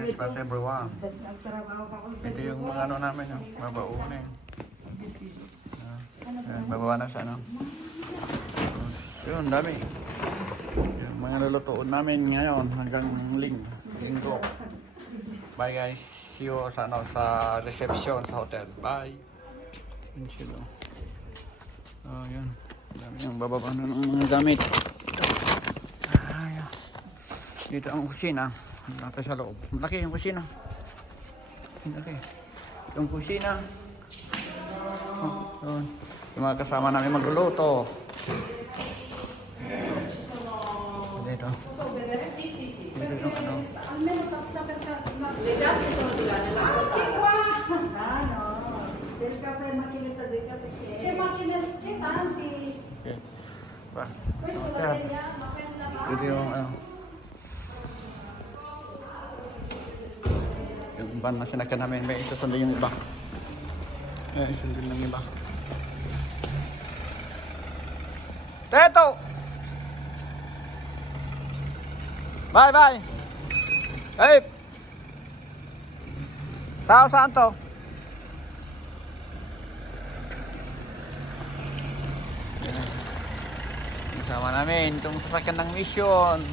Merry Christmas everyone. Ito yung mga ano namin, no? Mabaunin. Babawa na siya, no? Tapos, yun, dami. Yung mga lulutuin namin ngayon hanggang linggo. Bye guys. See you sa, ano, sa reception sa hotel. Bye. Yun sila. Oh, yun. Dami yung bababa na ng mga gamit. Ay, dito ang kusina. Nasa sa loob. Malaki yung kusina. Malaki. Yung kusina. Oh, yun. Yung mga kasama namin magluluto. Dito. Dito yung ano. Okay. Ba. Dito yung ano. Yung van na sinakyan namin, may isusundin yung iba. May isusundin ng iba. Teto! Bye bye! Hey! Saan to? Kasama namin itong sasakyan ng mission.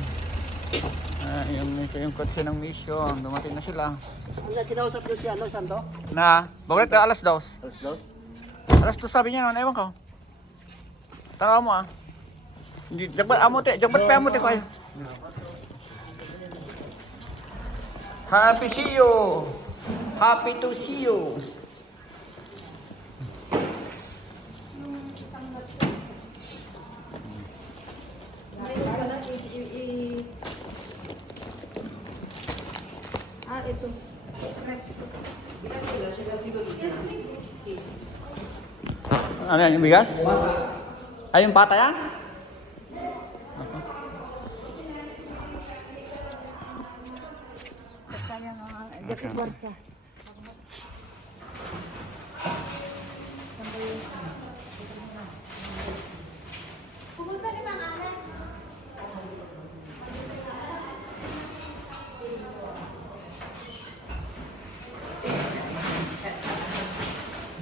Yung kotse ng mission. Dumating na sila. Ang kinausap nyo si ano, Santo? Na, bakit alas 2? Alas dos? Alas 2 sabi niya noon, ewan ko. Tanga mo ah. Hindi, jagbat amote, jagbat pa amote ko ay. Happy see you. Happy to see you. Ito. Ano yan, yung bigas? Ay, yung pata yan? Kaya nga, dito borsa. Pumunta ni Mang Alex.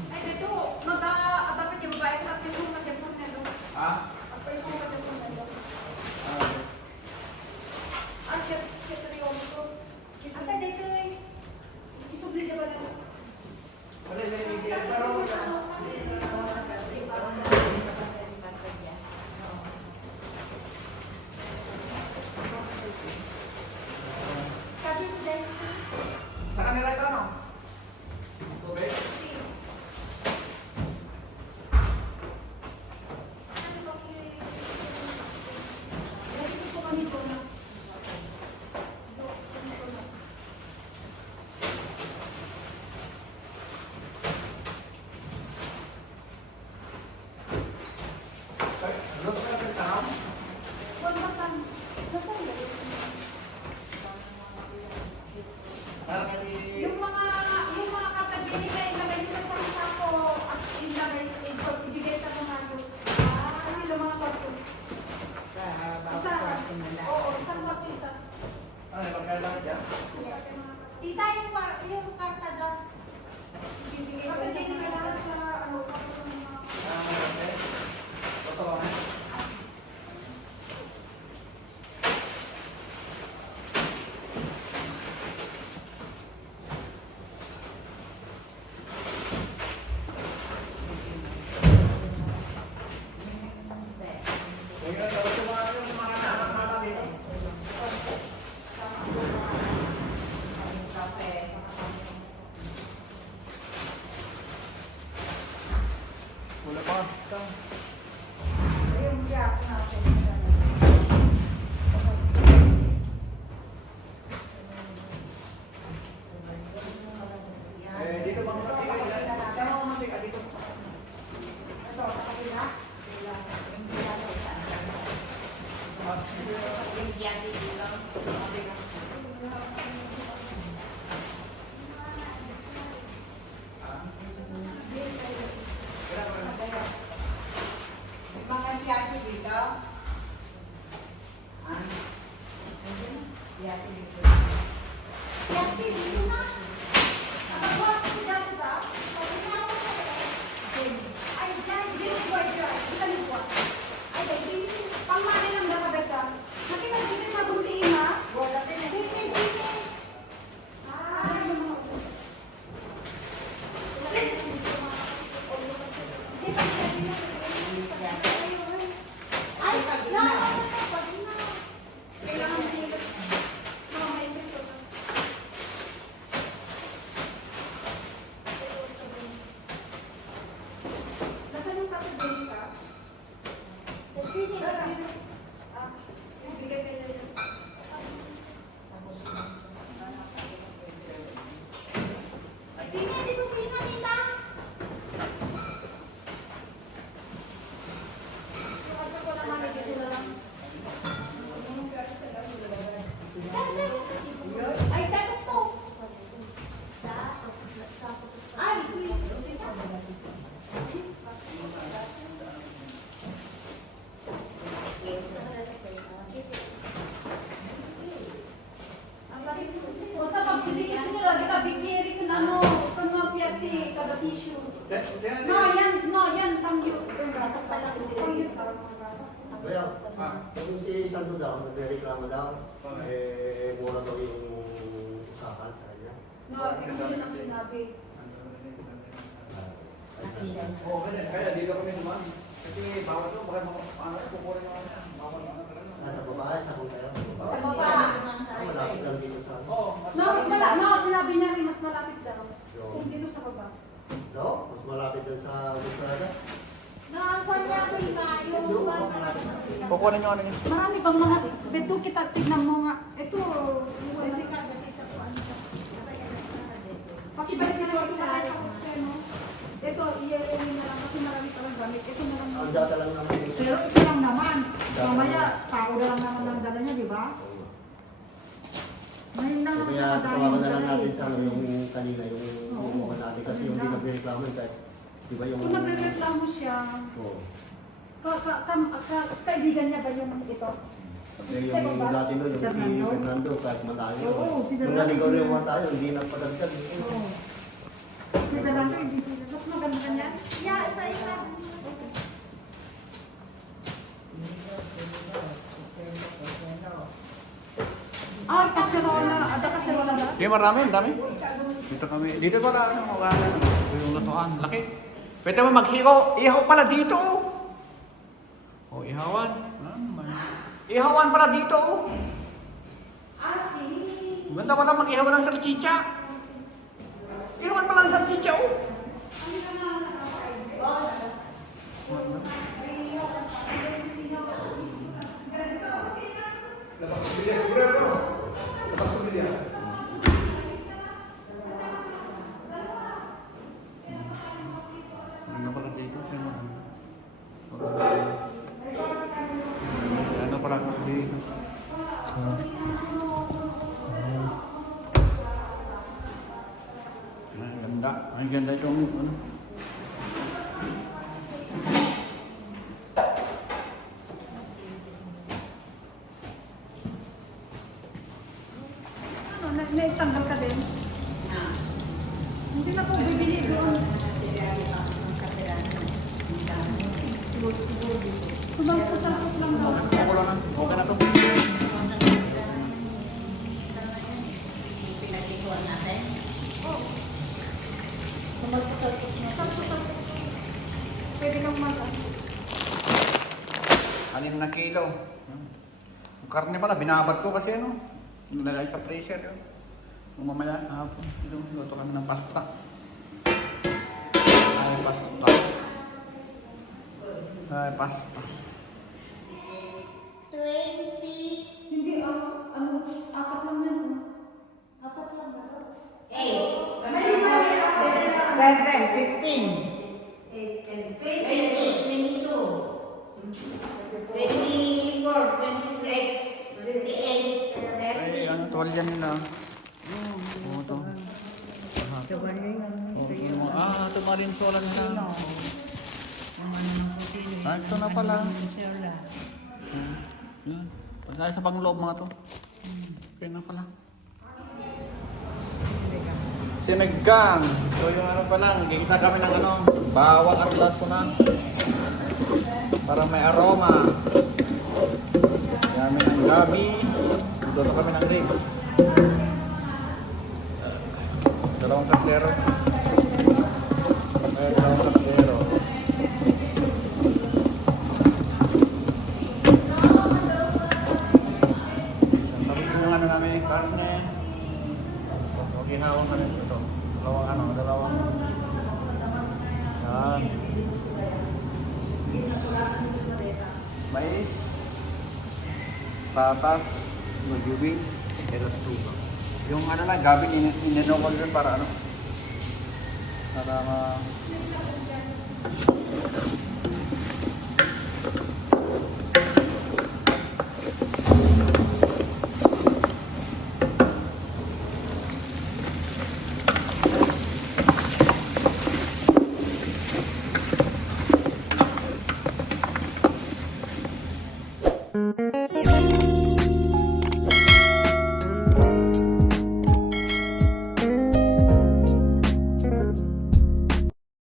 Ay, dito, nag-atapit yung babae at pisukat yung pornelo. Ha? At pisukat yung pornelo. Ah, siya triyon ko. Ate, dito eh. Isubli na ba lang? Sabi ko dahil Sa kanila ito, no? Tubig? yung mga kapag binigay, ilagay nyo sa isang sako at ibigay sa mga kasi yung mga kwarto. Oo, isang kwarto isa. Tita, yung karta doon. Kapag hindi kailangan sa kwarto ng mga Wala pa. yung yak natin. Dito bang dito? Mga siyati dito. Sando daw, nagreklamo daw. Mura daw yung usapan sa kanya. No, ikaw yun ang sinabi. Oo, ganyan. Kaya dito kami naman. Kasi bawal to, baka kukurin ako na. Bawal na. Sa babae, sa kung kayo. Sa baba. Malapit lang dito sa ano. Oo. No, mas malapit. No, sinabi niya rin mas malapit daw. Kung dito sa baba. No? Mas malapit din sa Bustrada. No, ang kanya ko yung Kukunin nyo ano yun. marami pang mga beto kita tignan mo nga. Ito, pakibalik na lang ito na sa kutse, no? Ito, i-airway na lang kasi marami palang gamit. Ito na lang. Ang data lang naman. Pero ito lang naman. Mamaya, tao na lang naman ang dala niya, di ba? Ngayon na lang Kaya nakadali tawagan yung na lang dala natin eh. sa ano, yung kanina, yung umuha natin. Kasi yung di nagreklamo kahit, di ba yung... Kung nagre-reklamo siya, Oo. kaibigan niya ba yung ito? Kasi yung dati nun, yung si Fernando, kahit matayo. Oo, si Nung Fernando. naligaw na yung matayo, hindi nagpadagdag. Oo. Si Fernando, hindi Mas maganda niya? Yeah, isa. Ah, kaserola. Ada kaserola ba? Di marami, dami. Dito kami. Dito pala, ano, magalan. Yung lutuan, laki. Pwede mo maghiro. Ihaw pala dito, oh. Oh, ihawan. Ihawan pala dito, oh. Ah, si. Ganda pala mag-ihaw ng salchicha. Ihawan pala ng salchicha, oh. Ano pala dito? Ano pala dito? Ang ganda. Ang ganda itong ano. Ano, naitanggal ka din? Hindi na po bibili doon. Sumangko-sangkot lang daw. Ako lang na. Okay na to. Sangkot-sangkot. Pwede lang Anim na kilo. Yung karne pala, binabad ko kasi ano. Nilagay sa freezer yun. Kung mamaya, hapon, luto kami ng pasta. Ay, pasta. Ay, pasta. Hindi, apat lang yan. Apat lang ba ito? 7, 15. Ay, ano, tuwalya nila. Oo, to. Ah, ito marinsola nila. Ah, ito na pala. Yan. Pagkaya sa pangloob mga to. Okay na pala. Sinigang. So yung ano pa lang, gigisa kami ng ano, bawang at laso na. Para may aroma. Kami ng gabi. Dito kami ng ribs. Dalawang katlero. Ay, dalawang katlero. Tapos yung ano namin, karne. Ginawa kami ito. Dalawang. Yan. Mais. Patas. Magyubin. Eros tuba. Yung ano na, gabi ininokol yun para ano. Para ma...